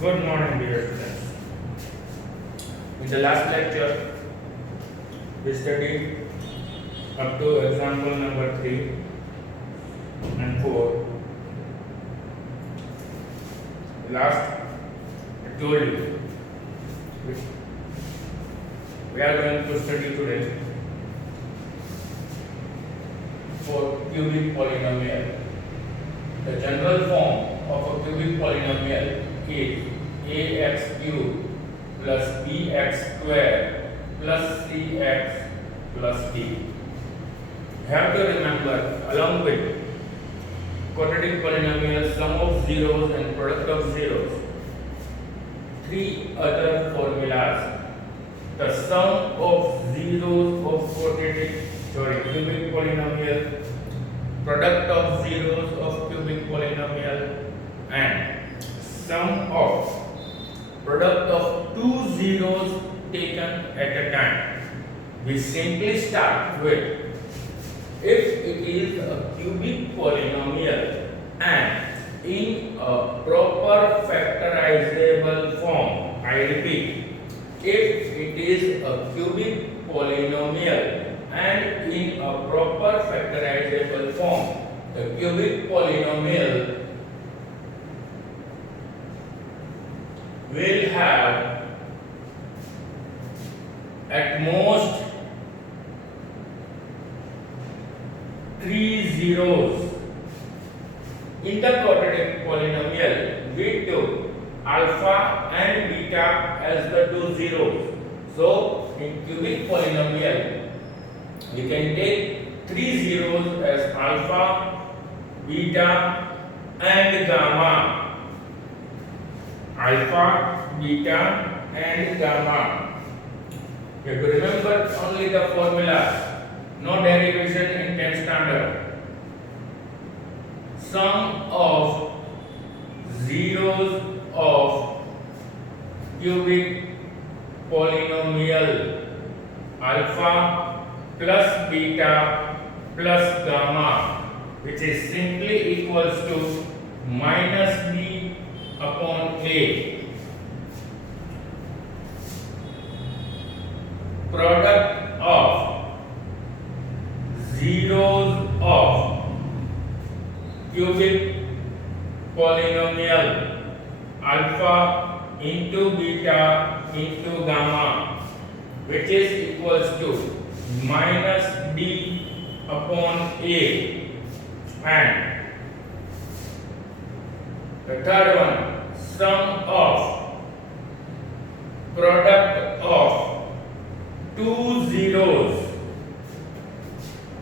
Good morning, dear students. In the last lecture, we studied up to example number 3 and 4. Last, I told you, we are going to study today for cubic polynomial. The general form of a cubic polynomial is ax cubed plus bx square plus cx plus d. You have to remember, along with quadratic polynomial, sum of zeros and product of zeros, three other formulas. The sum of zeros of cubic polynomial, product of zeros of cubic polynomial, and sum of product of two zeros taken at a time. We simply start with, if it is a cubic polynomial and in a proper factorizable form, I repeat, if it is a cubic polynomial and in a proper factorizable form, the cubic polynomial will have at most three zeros. In the quadratic polynomial, we took alpha and beta as the two zeros. So, in cubic polynomial, you can take three zeros as alpha, beta, and gamma. Alpha, beta, and gamma. You have to remember only the formula, no derivation in 10 standard. Sum of zeros of cubic polynomial alpha plus beta plus gamma, which is simply equals to minus b upon a. Product of zeros of cubic polynomial alpha into beta into gamma, which is equals to minus b upon a. And the third one, sum of product of two zeros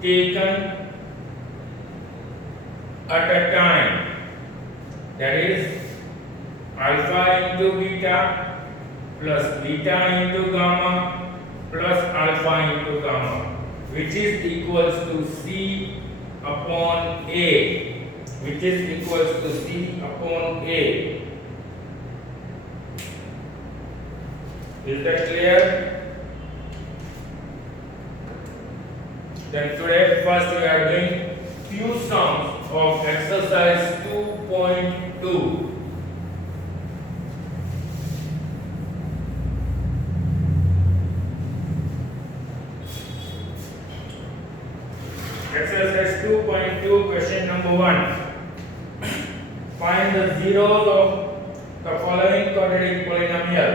taken at a time, that is alpha into beta plus beta into gamma plus alpha into gamma, which is equals to c upon a, which is equals to c upon a. Is that clear? Then today first we are doing few sums of exercise 2.2. Exercise 2.2, question number 1. Find the zeros of the following quadratic polynomial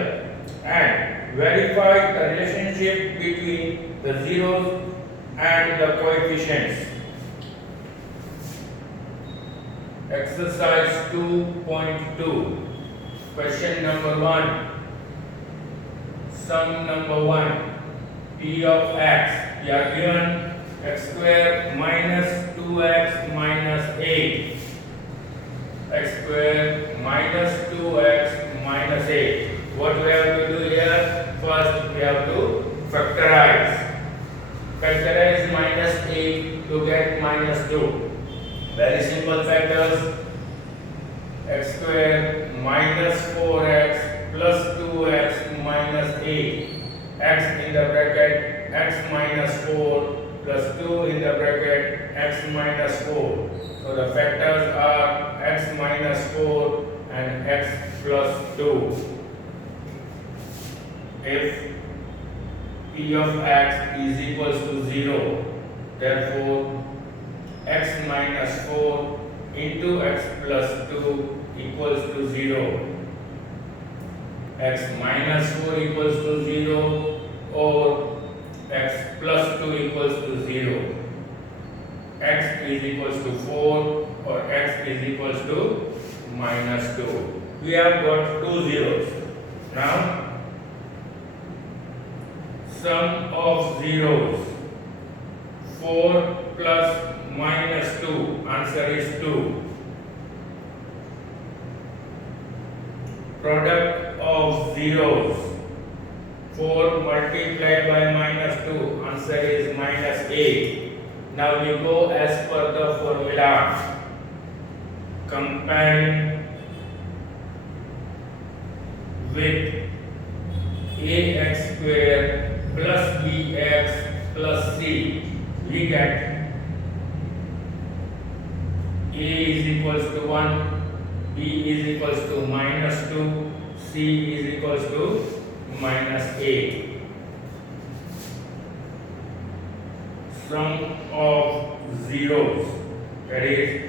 and verify the relationship between the zeros and the coefficients. Exercise 2.2, question number 1. Sum number 1, p of x. We are given x square minus 2x minus 8. X square minus 2x minus 8. What we have to do here? First we have to factorize. Factorize minus 8 to get minus 2. Very simple factors. X square minus 4x plus 2x minus 8. X in the bracket x minus 4 plus 2 in the bracket x minus 4. So the factors are x minus 4 and x plus 2. If p of x is equals to 0, therefore x minus 4 into x plus 2 equals to 0. X minus 4 equals to 0 or x plus 2 equals to 0. X is equals to 4 or x is equals to minus 2. We have got two zeros. Now, sum of zeros. 4 plus minus 2. Answer is 2. Product of zeros. 4 multiplied by minus 2. Answer is minus 8. Now we go as per the formula. Comparing with ax square plus bx plus c, we get a is equals to 1, b is equals to minus 2, c is equals to minus 8. Sum of zeros, that is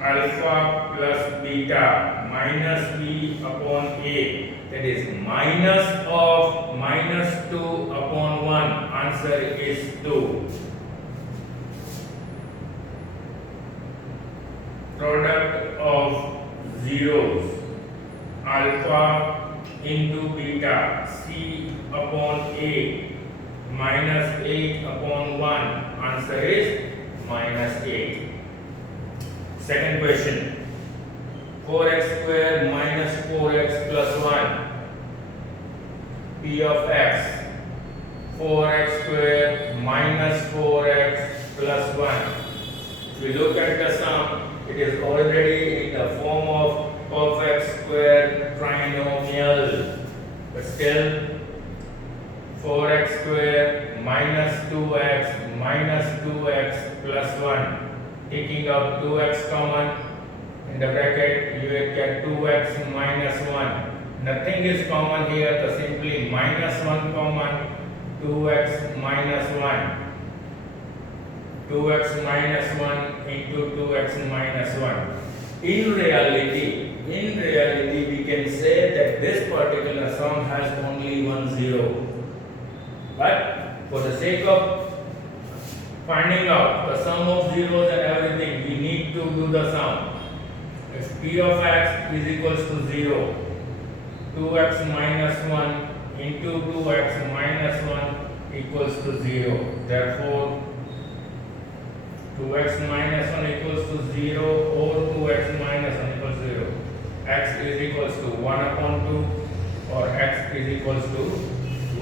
alpha plus beta minus b upon a, that is minus of minus 2 upon 1. Answer is 2. Product of zeros. Alpha into beta, c upon a, minus 8 upon 1. Answer is minus 8. Second question. 4x square minus 4x plus 1. P of x. 4x square minus 4x plus 1. If we look at the sum, it is already in the form of perfect square trinomial. But still, 4x square minus 2x minus 2x plus 1. Taking out 2x common, in the bracket you will get 2x minus 1. Nothing is common here, so simply minus 1 common, 2x minus 1. 2x minus 1 into 2x minus 1. In reality, we can say that this particular sum has only one zero. But for the sake of finding out the sum of zeros and everything, we need to do the sum. If p of x is equals to 0, 2x minus 1 into 2x minus 1 equals to 0. Therefore, 2x minus 1 equals to 0 or 2x minus 1 equals to 0. X is equals to 1 upon 2 or x is equals to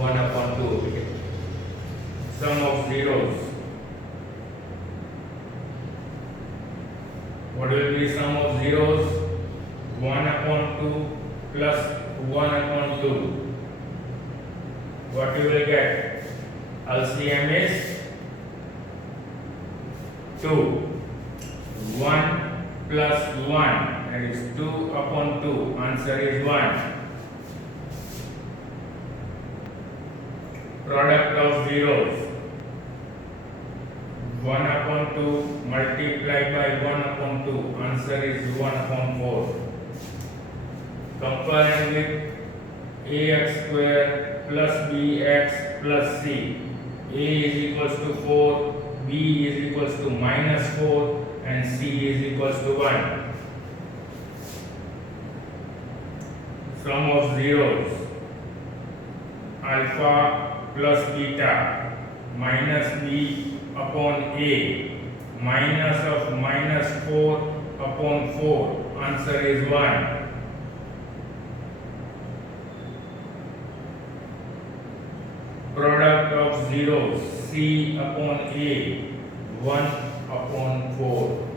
1 upon 2. Sum of zeros. What will be sum of zeros? 1 upon 2 plus 1 upon 2. What you will get? LCM is 2. 1 plus 1, that is 2 upon 2. Answer is 1. Product of zeros. 1 upon 2 multiplied by 1 upon 2. Answer is 1 upon 4. Comparing with ax square plus bx plus c. A is equals to 4, b is equals to minus 4 and c is equals to 1. Sum of zeros. Alpha plus beta minus b upon a, minus of minus 4 upon 4. Answer is 1. Product of zeros. C upon a, 1 upon 4.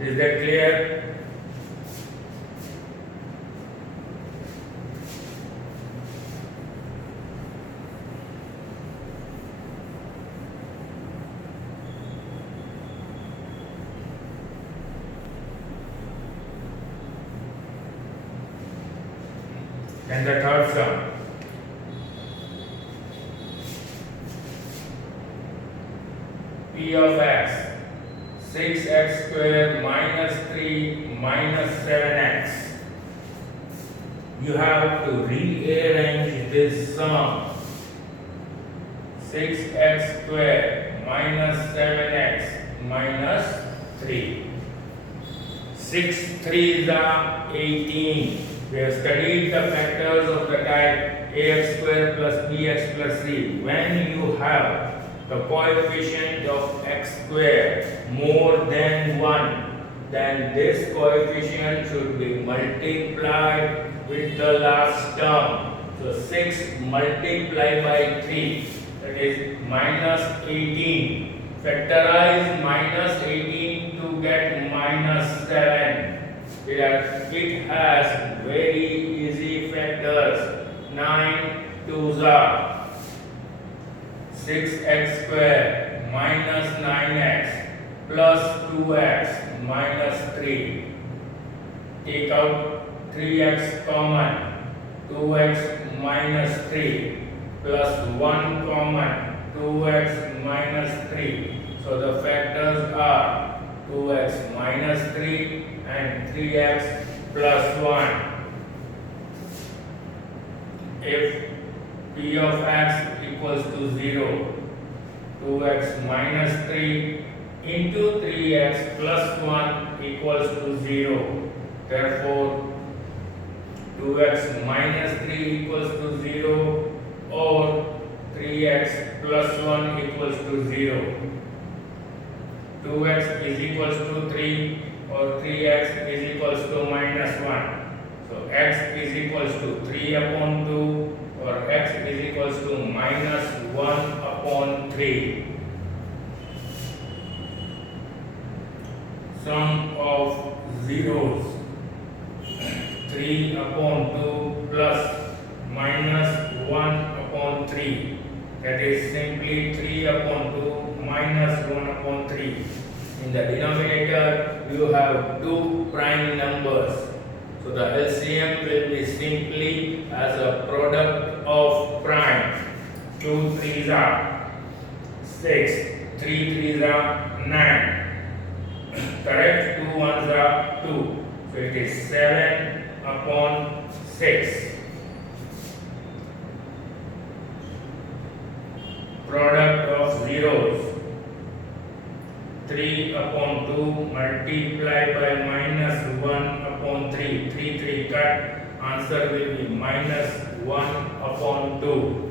Is that clear? Then the third sum. P of x 6x square minus 3 minus 7x. You have to rearrange this sum. 6x square minus 7x minus 3. 6 3s are 18. We have studied the factors of the type ax square plus bx plus c. When you have the coefficient of x square more than 1, then this coefficient should be multiplied with the last term. So 6 multiplied by 3, that is minus 18. Factorize minus 18 to get minus 7. It has very easy factors. 9 2s are 6x square minus 9x plus 2x minus 3. Take out 3x common. 2x minus 3 plus 1 common. 2x minus 3. So the factors are 2x minus 3 and 3x plus 1. If P of x equals to 0, 2x minus 3 into 3x plus 1 equals to 0. Therefore, 2x minus 3 equals to 0 or 3x plus 1 equals to 0. 2x is equals to 3 or 3x is equals to minus 1. So x is equals to 3 upon 2 or x is equals to minus 1 upon 3. Sum of zeros 3 upon 2 plus minus 1 upon 3. That is simply 3 upon 2 minus 1 upon 3. In the denominator, you have two prime numbers. So the LCM will be simply as a product of prime. 2 3s are 6, 3 3s are 9. Correct? 2 1s are 2. So it is 7 upon 6. Product of zeros. 3 upon 2 multiplied by minus 1 upon 3. 3 3 cut. Answer will be minus 1 upon 2.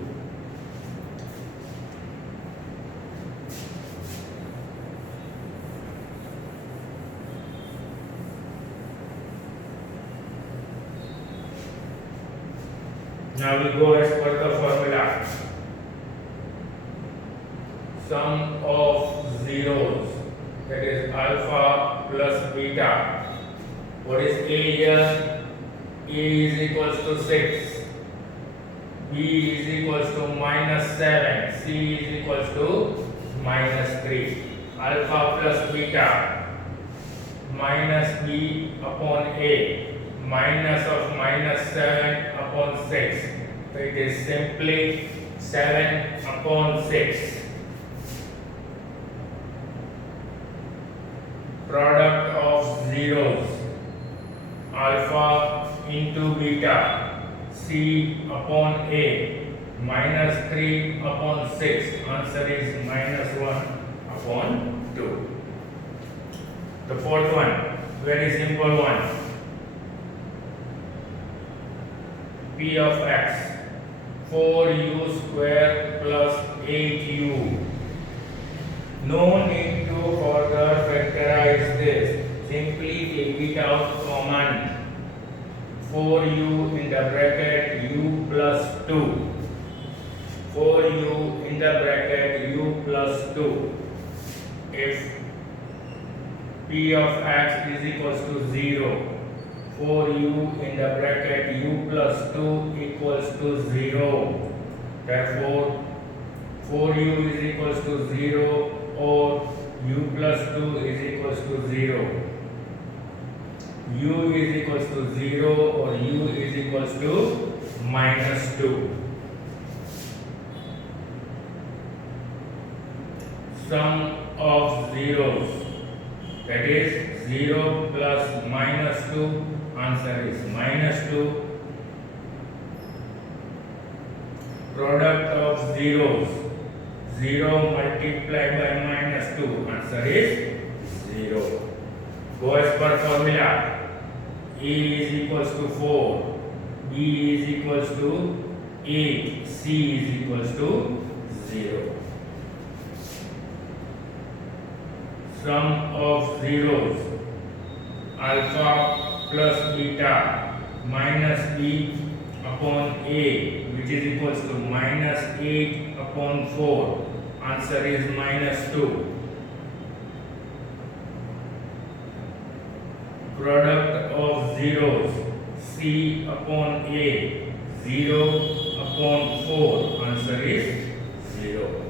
Now we go as per the formula. Sum of zeros, that is alpha plus beta. What is A here? A is equals to 6, B is equals to minus 7, C is equals to minus 3. Alpha plus beta, minus B upon A, minus of minus 7 upon 6. So it is simply 7 upon 6. Product of zeros, alpha into beta, C upon A, minus 3 upon 6. Answer is minus 1 upon 2. The fourth one, very simple one. P of x, 4u square plus 8u. No need to further factorize this. Simply take it out common. 4u in the bracket u plus 2. 4u in the bracket u plus 2. If P of x is equals to 0, 4u in the bracket u plus 2 equals to 0. Therefore, 4u is equals to 0 or u plus 2 is equals to 0. U is equals to 0 or u is equals to minus 2. Sum of zeros, that is 0 plus minus 2, answer is minus 2. Product of zeros, 0 multiplied by minus 2, answer is 0. Go as per formula. A is equals to 4, B is equals to 8, C is equals to 0. Sum of zeros, alpha plus beta minus b upon a, which is equals to minus 8 upon 4. Answer is minus 2. Product of zeros, c upon a, 0 upon 4. Answer is 0.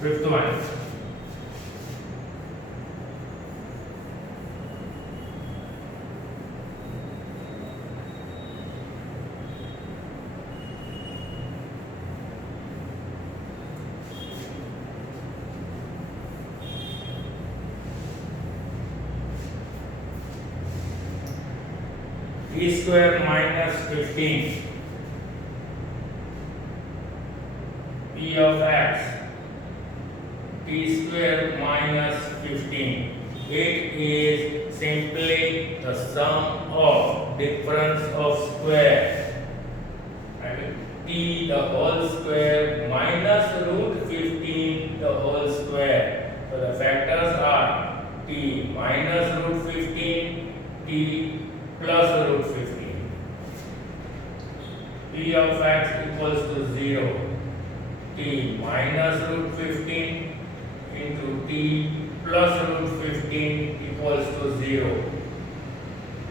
Fifth one. T square minus 15 P of x, T square minus 15. It is simply the sum of difference of square. I mean T the whole square minus root 15 the whole square. So the factors are T minus root 15, T plus root 15. P of x equals to 0. T minus root 15 into T plus root 15 equals to 0.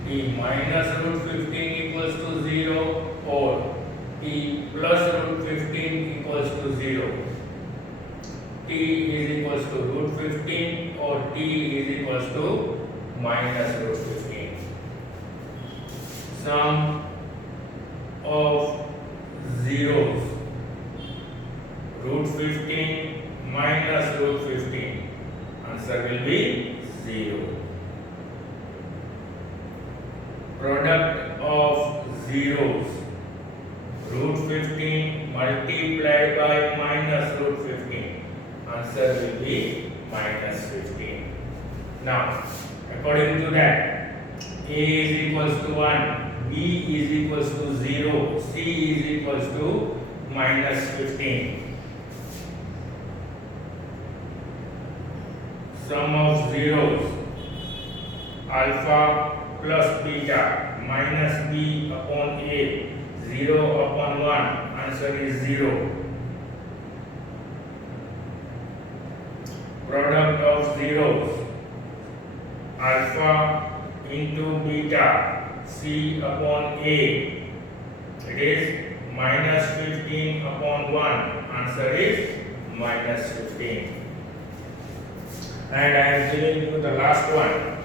T minus root 15 equals to 0 or T plus root 15 equals to 0. T is equals to root 15 or T is equals to minus root 15. Sum of zeros, root 15 minus root 15, answer will be 0. Product of zeros, root 15 multiplied by minus root 15, answer will be minus 15. Now, according to that, A is equals to 1, B is equals to 0, C is equals to minus 15. Sum of zeros, alpha plus beta minus b upon a, 0 upon 1, answer is 0. Product of zeros, alpha into beta, c upon a, it is minus 15 upon 1, answer is minus 15. And I am giving you the last one,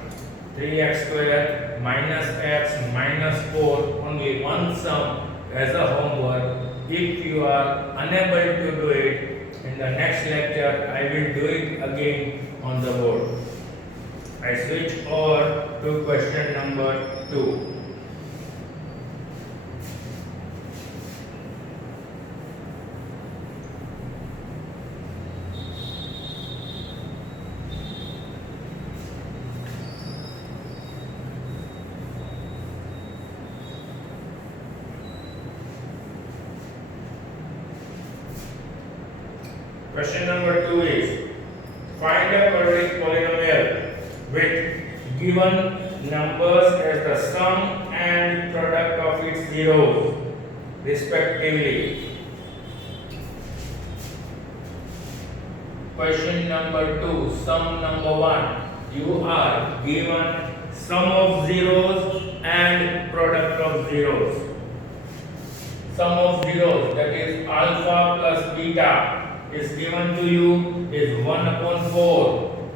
3x square minus x minus 4, only one sum as a homework. If you are unable to do it, in the next lecture I will do it again on the board. I switch over to question number 2. Question number 2 is, find a quadratic polynomial with given numbers as the sum and product of its zeros respectively. Question number 2, sum number 1. You are given sum of zeros and product of zeros. Sum of zeros, that is alpha plus beta, is given to you is 1 upon 4,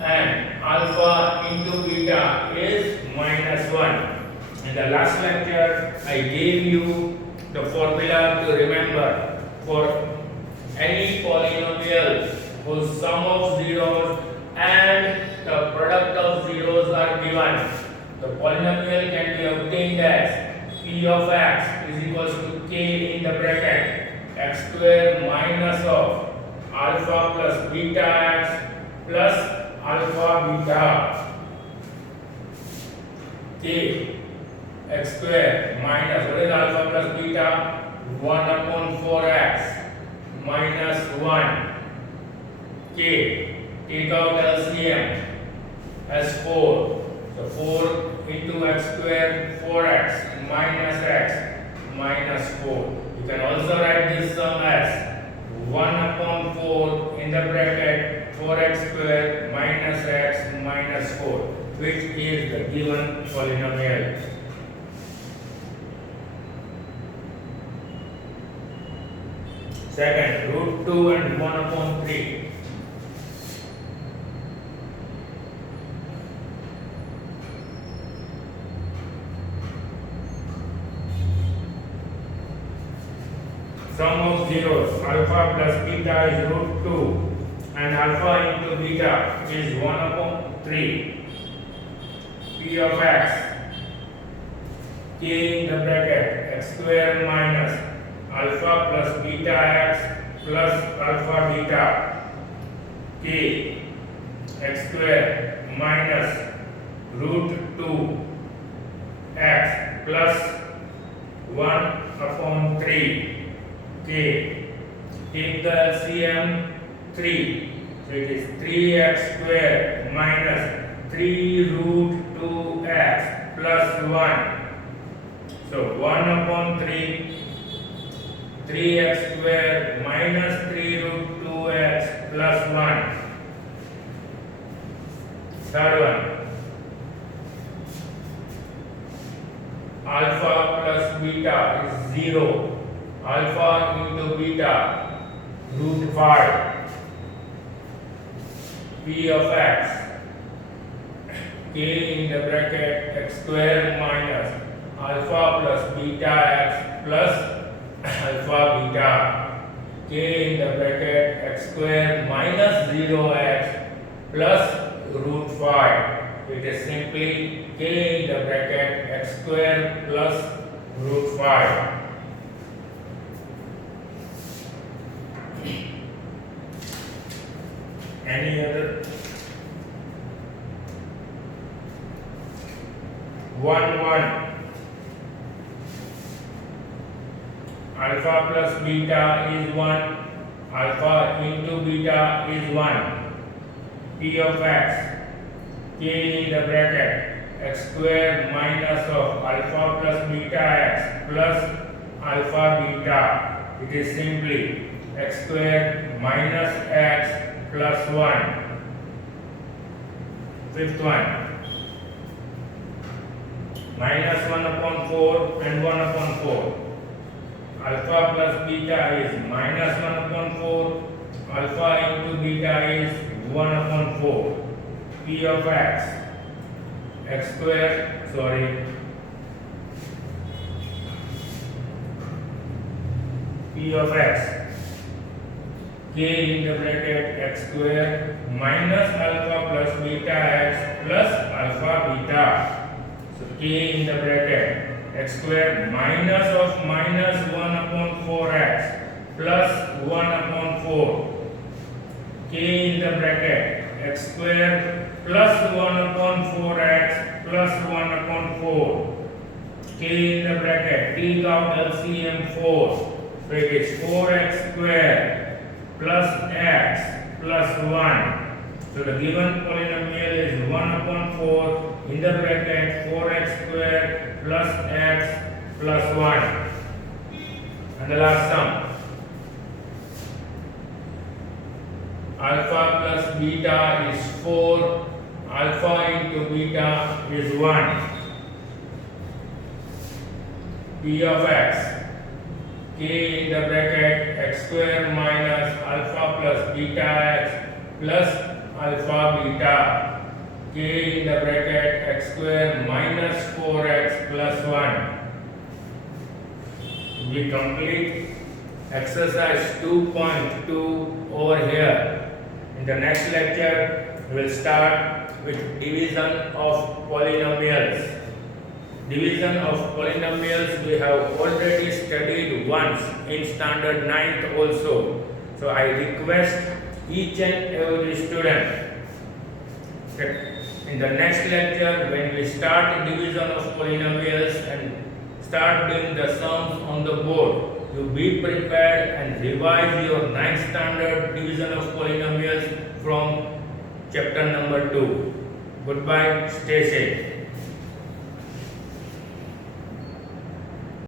and alpha into beta is minus 1. In the last lecture, I gave you the formula to remember for any polynomial whose sum of zeros and the product of zeros are given. The polynomial can be obtained as p of x is equals to k in the bracket x square minus of alpha plus beta x plus alpha beta k x square minus, what is alpha plus beta? 1 upon 4x minus 1 k. Take out LCM as 4. So 4 into x square 4x minus x minus 4. You can also write this sum as 1 upon 4 in the bracket 4x square minus x minus 4, which is the given polynomial. Second, root 2 and 1 upon 3. Sum of zeros, alpha plus beta is root 2 and alpha into beta is 1 upon 3. P of x, k in the bracket, x square minus alpha plus beta x plus alpha beta k x square minus root 2 x plus 1 upon 3 k. Take the LCM 3, so it is 3x square minus 3 root 2x plus 1. So 1 upon 3, 3x square minus 3 root 2x plus 1. Third one, alpha plus beta is 0. Alpha into beta, root 5. P of x, k in the bracket x square minus alpha plus beta x plus alpha beta k in the bracket x square minus 0x plus root 5. It is simply k in the bracket x square plus root 5. Any other? 1 1. Alpha plus beta is 1. Alpha into beta is 1. P of x, k in the bracket x square minus of alpha plus beta x plus alpha beta. It is simply x square minus x plus 1. Fifth one, minus 1 upon 4 and 1 upon 4. Alpha plus beta is minus 1 upon 4. Alpha into beta is 1 upon 4. P of x square, P of x, k in the bracket x square minus alpha plus beta x plus alpha beta. So k in the bracket x square minus of minus 1 upon 4x plus 1 upon 4. K in the bracket x square plus 1 upon 4x plus 1 upon 4. K in the bracket, take out LCM 4. So it is 4x square plus x plus 1. So the given polynomial is 1 upon 4 in the bracket 4x square plus x plus 1. And the last sum, alpha plus beta is 4. Alpha into beta is 1. P of x, k in the bracket x square minus alpha plus beta x plus alpha beta k in the bracket x square minus 4x plus 1. We complete exercise 2.2 over here. In the next lecture, we will start with division of polynomials. Division of polynomials we have already studied once in standard 9th also. So I request each and every student that in the next lecture, when we start division of polynomials and start doing the sums on the board, you be prepared and revise your 9th standard division of polynomials from chapter number 2. Goodbye, stay safe.